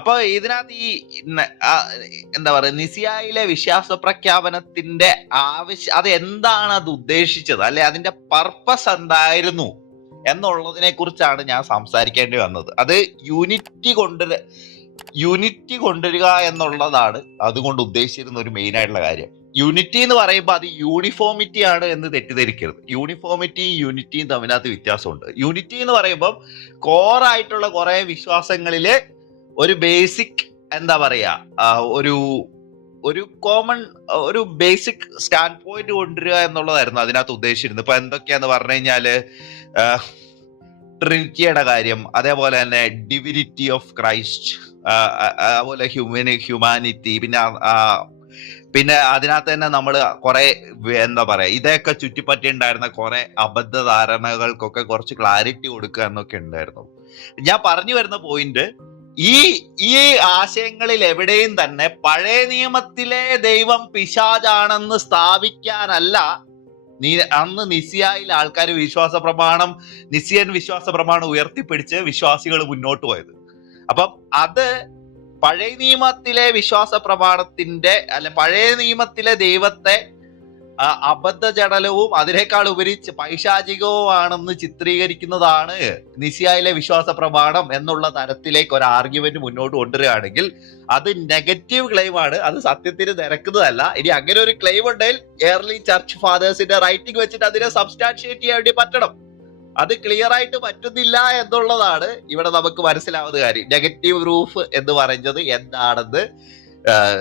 അപ്പൊ ഇതിനകത്ത് ഈ എന്താ പറയാ നിസിയായിലെ വിശ്വാസ പ്രഖ്യാപനത്തിന്റെ ആവശ്യം അത് എന്താണ് അത് ഉദ്ദേശിച്ചത്? അല്ലെ അതിന്റെ പർപ്പസ് എന്തായിരുന്നു എന്നുള്ളതിനെ കുറിച്ചാണ് ഞാൻ സംസാരിക്കേണ്ടി വന്നത്. അത് യൂണിറ്റി കൊണ്ടുവര യൂണിറ്റി കൊണ്ടുവരിക എന്നുള്ളതാണ് അതുകൊണ്ട് ഉദ്ദേശിച്ചിരുന്ന ഒരു മെയിൻ ആയിട്ടുള്ള കാര്യം. യൂണിറ്റി എന്ന് പറയുമ്പോൾ അത് യൂണിഫോമിറ്റി ആണ് എന്ന് തെറ്റിദ്ധരിക്കരുത്. യൂണിഫോമിറ്റിയും യൂണിറ്റിയും തമ്മിനകത്ത് വ്യത്യാസമുണ്ട്. യൂണിറ്റി എന്ന് പറയുമ്പോൾ കോറായിട്ടുള്ള കുറെ വിശ്വാസങ്ങളിൽ ഒരു ബേസിക് എന്താ പറയാ ഒരു ഒരു കോമൺ ഒരു ബേസിക് സ്റ്റാൻഡ് പോയിന്റ് കൊണ്ടുവരിക എന്നുള്ളതായിരുന്നു അതിനകത്ത് ഉദ്ദേശിച്ചിരുന്നത്. ഇപ്പൊ എന്തൊക്കെയാന്ന് പറഞ്ഞു കഴിഞ്ഞാൽ ട്രിനിറ്റിയുടെ കാര്യം അതേപോലെ തന്നെ ഡിവിനിറ്റി ഓഫ് ക്രൈസ്റ്റ് അതുപോലെ ഹ്യൂമനി ഹ്യൂമാനിറ്റി പിന്നെ പിന്നെ അതിനകത്ത് തന്നെ നമ്മൾ കുറെ എന്താ പറയാ ഇതൊക്കെ ചുറ്റിപ്പറ്റി ഉണ്ടായിരുന്ന കുറെ അബദ്ധ ധാരണകൾക്കൊക്കെ കുറച്ച് ക്ലാരിറ്റി കൊടുക്കുക എന്നൊക്കെ ഉണ്ടായിരുന്നു. ഞാൻ പറഞ്ഞു വരുന്ന പോയിന്റ് ഈ ഈ ആശയങ്ങളിൽ എവിടെയും തന്നെ പഴയ നിയമത്തിലെ ദൈവം പിശാചാണെന്ന് സ്ഥാപിക്കാനല്ല നീ അന്ന് നിസിയായിൽ ആൾക്കാർ വിശ്വാസ പ്രമാണം നിസിയൻ വിശ്വാസ പ്രമാണം ഉയർത്തിപ്പിടിച്ച് വിശ്വാസികൾ മുന്നോട്ട് പോയത്. അപ്പം അത് പഴയ നിയമത്തിലെ വിശ്വാസ പ്രമാണത്തിന്റെ അല്ല പഴയ നിയമത്തിലെ ദൈവത്തെ അബദ്ധജടലവും അതിനേക്കാൾ ഉപരി പൈശാചികവുമാണെന്ന് ചിത്രീകരിക്കുന്നതാണ് നിസിയായിലെ വിശ്വാസ പ്രമാണം എന്നുള്ള തരത്തിലേക്ക് ഒരു ആർഗ്യുമെന്റ് മുന്നോട്ട് കൊണ്ടുവരികയാണെങ്കിൽ അത് നെഗറ്റീവ് ക്ലെയിം ആണ്. അത് സത്യത്തിന് നിരക്കുന്നതല്ല. ഇനി അങ്ങനെ ഒരു ക്ലെയിം ഉണ്ടെങ്കിൽ എയർലി ചർച്ച് ഫാദേഴ്സിന്റെ റൈറ്റിംഗ് വെച്ചിട്ട് അതിനെ സബ്സ്റ്റാൻഷിയേറ്റ് ചെയ്യാൻ വേണ്ടി പറ്റണം. അത് ക്ലിയർ ആയിട്ട് പറ്റുന്നില്ല എന്നുള്ളതാണ് ഇവിടെ നമുക്ക് മനസ്സിലാവുന്ന കാര്യം. നെഗറ്റീവ് പ്രൂഫ് എന്ന് പറഞ്ഞത് എന്താണെന്ന്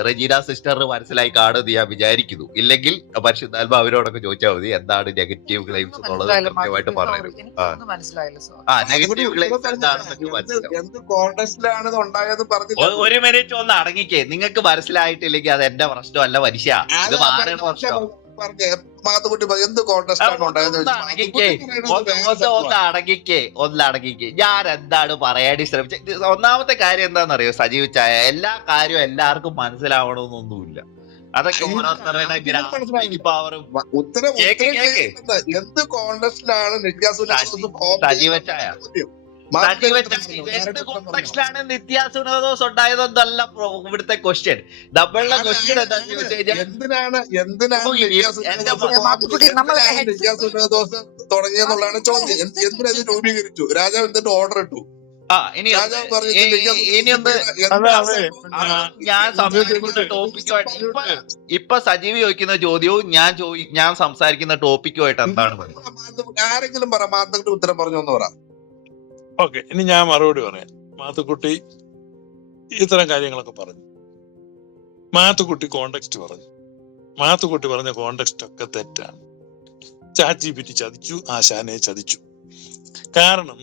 റെജീന സിസ്റ്ററിന് മനസ്സിലായി കാണുമെന്ന് ഞാൻ വിചാരിക്കുന്നു. ഇല്ലെങ്കിൽ പരിശുദ്ധാത്മ അവരോടൊക്കെ ചോദിച്ചാൽ മതി എന്താണ് നെഗറ്റീവ് ക്ലെയിംസ് എന്നുള്ളത് കൃത്യമായിട്ട് പറഞ്ഞു ആ. മനസ്സിലായില്ല സോ ആ നെഗറ്റീവ് ക്ലെയിംസ് എന്താണെന്നൊക്കെ ഒരു മിനിറ്റ് ഒന്ന് അടങ്ങിക്കേ. നിങ്ങൾക്ക് മനസ്സിലായിട്ടില്ലെങ്കിൽ അത് എന്റെ പ്രശ്നമല്ല മനുഷ്യ. ഇത് മാറേണ്ട പ്രശ്നം. പറഞ്ഞ മാത്തുക്കുട്ടി എന്ത് കോണ്ടസ്റ്റ് ആണ് ഉണ്ടായത് ഒന്ന് അടങ്ങിക്കേ ഒന്ന് ഒന്ന് ഒന്ന് അടങ്ങിക്കേ ഒന്ന് അടങ്ങിക്കേ ഞാൻ എന്താണ് പറയാൻ ശ്രമിച്ചത് ഒന്നാമത്തെ കാര്യം എന്താണെന്നറിയോ? സജീവ് ചായ. എല്ലാ കാര്യവും എല്ലാവർക്കും മനസ്സിലാവണമെന്നൊന്നുമില്ല. അതൊക്കെ ഓരോരുത്തരുടെ ഗ്രാഫിക് പവറും ഉത്തരം എന്ത് കോൺടസ്റ്റിലാണ് സജീവ ചായ. നിത്യാസുനദോസ് ഉണ്ടായതെന്നല്ല ഇവിടുത്തെ ക്വസ്റ്റ്യൻ നമ്മളുടെ ക്വസ്റ്റ്യൻ എന്താണെന്ന് ചോദിച്ചു കഴിഞ്ഞാൽ എന്തിനാണ് എന്തിനാണ് നിത്യാസുനദോസ് തുടങ്ങിയെന്നുള്ളതാണ് ചോദ്യം രൂപീകരിച്ചു രാജാവ് എന്തിന്റെ ഓർഡർ ഇട്ടു ആ ഇനി? ഞാൻ സംസാരിക്കുന്ന ടോപ്പിക്കുമായിട്ട് ഇപ്പൊ ഇപ്പൊ സജീവ് ചോദിക്കുന്ന ചോദ്യവും ഞാൻ ചോദി ഞാൻ സംസാരിക്കുന്ന ടോപ്പിക്കുമായിട്ട് എന്താണ് ആരെങ്കിലും പറ ഉത്തരം പറഞ്ഞു എന്ന് പറ ഓക്കെ ഇനി ഞാൻ മറുപടി പറയാം. മാത്തുക്കുട്ടി ഇത്തരം കാര്യങ്ങളൊക്കെ പറഞ്ഞു. മാത്തുക്കുട്ടി കോണ്ടക്സ്റ്റ് പറഞ്ഞു. മാത്തുക്കുട്ടി പറഞ്ഞ കോണ്ടക്സ്റ്റ് ഒക്കെ തെറ്റാണ്. ചാച്ചി പിറ്റി ചതിച്ചു ആശാനെ ചതിച്ചു. കാരണം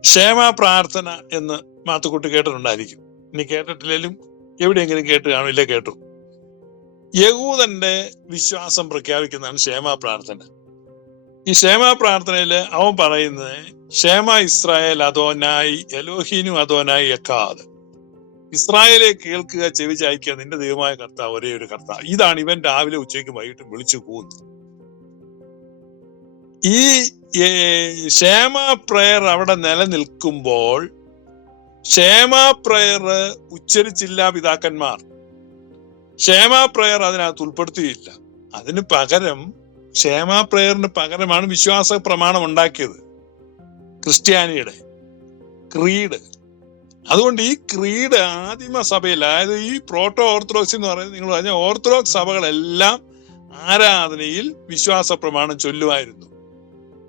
ക്ഷേമ പ്രാർത്ഥന എന്ന് മാത്തുക്കുട്ടി കേട്ടിട്ടുണ്ടായിരിക്കും. ഇനി കേട്ടിട്ടില്ലെങ്കിലും എവിടെയെങ്കിലും കേട്ട് കാണില്ല കേട്ടു. യഹൂദന്റെ വിശ്വാസം പ്രഖ്യാപിക്കുന്നതാണ് ക്ഷേമ പ്രാർത്ഥന. ഈ ക്ഷേമ പ്രാർത്ഥനയിൽ അവൻ പറയുന്നത് ക്ഷേമ ഇസ്രായേൽ അതോനായി എലോഹീനു അതോനായി എക്കാത്. ഇസ്രായേലെ കേൾക്കുക ചെവി ചായ്ക്കുക നിന്റെ ദൈവമായ കർത്താവ് ഒരേ ഒരു കർത്താവ്. ഇതാണ് ഇവൻ രാവിലെ ഉച്ചയ്ക്ക് വൈകിട്ടും വിളിച്ചു പോകുന്നത് ഈ ക്ഷേമ പ്രയർ അവിടെ നിലനിൽക്കുമ്പോൾ ക്ഷേമ പ്രയർ ഉച്ചരിച്ചില്ല പിതാക്കന്മാർ. ക്ഷേമ പ്രയർ അതിനകത്ത് ഉൾപ്പെടുത്തിയില്ല. അതിന് പകരം ക്ഷേമ പ്രയറിന് പകരമാണ് വിശ്വാസ പ്രമാണം ഉണ്ടാക്കിയത്. ക്രിസ്ത്യാനിയുടെ ക്രീഡ്. അതുകൊണ്ട് ഈ ക്രീഡ് ആദിമ സഭയിൽ അതായത് ഈ പ്രോട്ടോ ഓർത്തഡോക്സ് എന്ന് പറയുന്നത് നിങ്ങൾ പറഞ്ഞ ഓർത്തഡോക്സ് സഭകളെല്ലാം ആരാധനയിൽ വിശ്വാസ പ്രമാണം ചൊല്ലുമായിരുന്നു.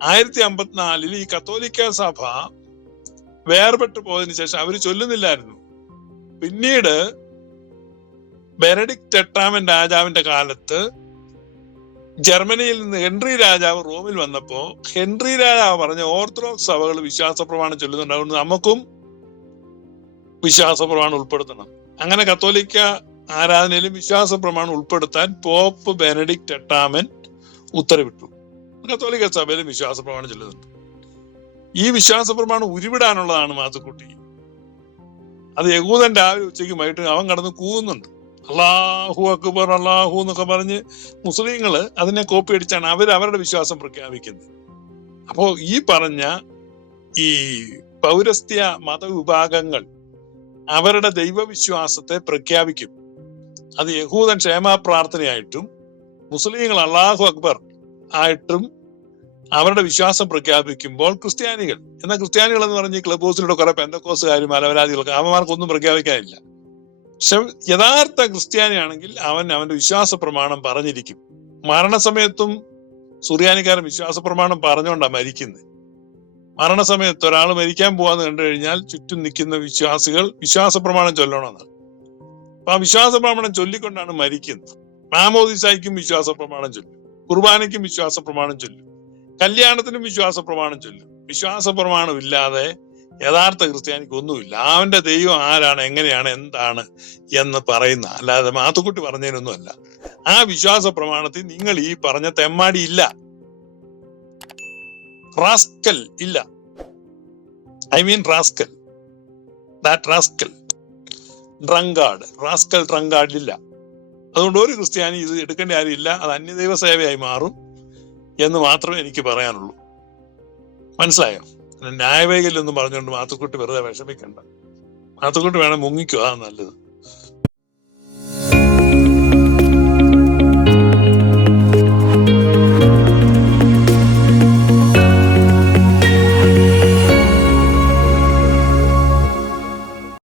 ആയിരത്തി അമ്പത്തിനാലിൽ ഈ കത്തോലിക്ക സഭ വേർപെട്ടു പോയതിനു ശേഷം അവർ ചൊല്ലുന്നില്ലായിരുന്നു. പിന്നീട് ബെനഡിക്ട് എട്ടാമൻ രാജാവിന്റെ കാലത്ത് ജർമ്മനിയിൽ നിന്ന് ഹെൻറി രാജാവ് റോമിൽ വന്നപ്പോ ഹെൻറി രാജാവ് പറഞ്ഞ ഓർത്തഡോക്സ് സഭകൾ വിശ്വാസ പ്രമാണം ചൊല്ലുന്നുണ്ടാവുന്നു നമുക്കും വിശ്വാസ പ്രമാണം ഉൾപ്പെടുത്തണം. അങ്ങനെ കത്തോലിക്ക ആരാധനയിലും വിശ്വാസ പ്രമാണം ഉൾപ്പെടുത്താൻ പോപ്പ് ബെനഡിക്ട് എട്ടാമൻ ഉത്തരവിട്ടു. കത്തോലിക്ക സഭയിലും വിശ്വാസ പ്രമാണം ചൊല്ലുന്നുണ്ട്. ഈ വിശ്വാസ പ്രമാണം ഉരുവിടാനുള്ളതാണ് മാത്തുക്കുട്ടി. അത് യകൂദൻ രാവിലെ ഉച്ചയ്ക്ക് വൈകിട്ട് അവൻ കടന്ന് കൂവുന്നുണ്ട്. അള്ളാഹു അക്ബർ അള്ളാഹു എന്നൊക്കെ പറഞ്ഞ് മുസ്ലിങ്ങൾ അതിനെ കോപ്പി അടിച്ചാണ് അവർ അവരുടെ വിശ്വാസം പ്രഖ്യാപിക്കുന്നത്. അപ്പോ ഈ പറഞ്ഞ ഈ പൗരസ്ത്യ മതവിഭാഗങ്ങൾ അവരുടെ ദൈവവിശ്വാസത്തെ പ്രഖ്യാപിക്കും. അത് യഹൂദൻ ക്ഷേമ പ്രാർത്ഥനയായിട്ടും മുസ്ലിങ്ങൾ അള്ളാഹു അക്ബർ ആയിട്ടും അവരുടെ വിശ്വാസം പ്രഖ്യാപിക്കുമ്പോൾ ക്രിസ്ത്യാനികൾ എന്നാൽ ക്രിസ്ത്യാനികൾ എന്ന് പറഞ്ഞ് ക്ലബ് ഹൗസിലൂടെ കുറെ പെന്തക്കോസുകാരും മലവരാദികൾക്ക് അവന്മാർക്കൊന്നും പ്രഖ്യാപിക്കാനില്ല. യഥാർത്ഥ ക്രിസ്ത്യാനിയാണെങ്കിൽ അവൻ അവന്റെ വിശ്വാസ പ്രമാണം പറഞ്ഞിരിക്കും. മരണസമയത്തും സുറിയാനിക്കാരൻ വിശ്വാസ പ്രമാണം പറഞ്ഞുകൊണ്ടാണ് മരിക്കുന്നത് മരണസമയത്ത് ഒരാൾ മരിക്കാൻ പോവാന്ന് കണ്ടു കഴിഞ്ഞാൽ ചുറ്റും നിൽക്കുന്ന വിശ്വാസികൾ വിശ്വാസ പ്രമാണം ചൊല്ലണമെന്നാണ് അപ്പൊ ആ വിശ്വാസ പ്രമാണം ചൊല്ലിക്കൊണ്ടാണ് മരിക്കുന്നത്. മാമോദിസായിക്കും വിശ്വാസ പ്രമാണം ചൊല്ലും. കുർബാനയ്ക്കും വിശ്വാസ പ്രമാണം ചൊല്ലും. കല്യാണത്തിനും വിശ്വാസ പ്രമാണം ചൊല്ലും. വിശ്വാസ പ്രമാണം ഇല്ലാതെ യഥാർത്ഥ ക്രിസ്ത്യാനിക്ക് ഒന്നുമില്ല. അവന്റെ ദൈവം ആരാണ് എങ്ങനെയാണ് എന്താണ് എന്ന് പറയുന്ന അല്ലാതെ മാത്തുക്കുട്ടി പറഞ്ഞതിനൊന്നുമല്ല. ആ വിശ്വാസ പ്രമാണത്തിൽ നിങ്ങൾ ഈ പറഞ്ഞ തെമ്മാടി ഇല്ല. റാസ്കൽ ഇല്ല. I mean rascal. That rascal. Drunkard rascal drunkard ഇല്ല. അതുകൊണ്ട് ഒരു ക്രിസ്ത്യാനി ഇത് എടുക്കേണ്ട കാര്യമില്ല അത് അന്യദൈവ സേവയായി മാറും എന്ന് മാത്രമേ എനിക്ക് പറയാനുള്ളൂ. മനസ്സിലായോ? ന്യായവൈകല്യം പറഞ്ഞുകൊണ്ട് മാത്തുക്കുട്ടി വെറുതെ വിഷമിക്കണ്ട. മാത്തുക്കുട്ടി വേണം മുങ്ങിക്കോ ആ നല്ലത്.